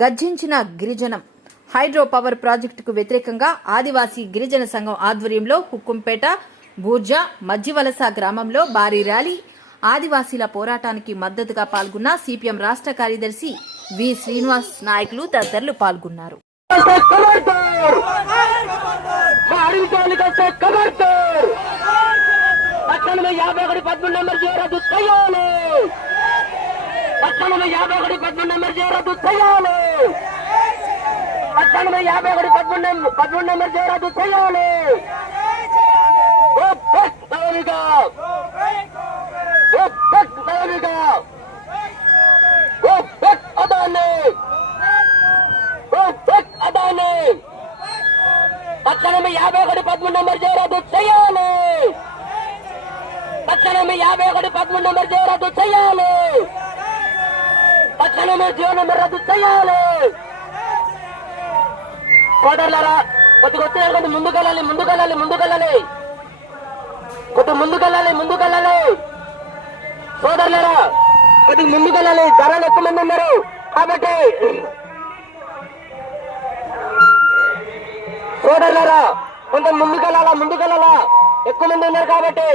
గర్జించిన గిరిజనం hydro power ప్రాజెక్టుకు వ్యతిరేకంగా ఆదివాసీ గిరిజన సంఘం ఆధ్వర్యంలో హుక్కుంపేట బూర్జా మజ్జివలస గ్రామంలో భారీ ర్యాలీ. ఆదివాసీల పోరాటానికి మద్దతుగా పాల్గొన్న సిపిఎం రాష్ట్ర కార్యదర్శి వి శ్రీనివాస్ నాయకులు తదితరులు పాల్గొన్నారు. తక్షణమే 51 నంబర్ చేయరాదు చేయాలి. తక్షణమే 51 నంబర్ చేయరాదు చేయాలి. తక్షణమే జీవో నెంబర్ రద్దు చేయాలి. సోదరులారా కొద్దిగా వచ్చిన ముందుకెళ్ళాలి ముందుకెళ్ళాలి ముందుకెళ్ళాలి కొద్ది ముందుకెళ్ళాలి సోదరులారా కొద్దిగా ముందుకెళ్ళాలి. జనాలు ఎక్కువ మంది ఉన్నారు కాబట్టి సోదరులారా కొంత ముందుకెళ్ళాలా ఎక్కువ మంది ఉన్నారు కాబట్టి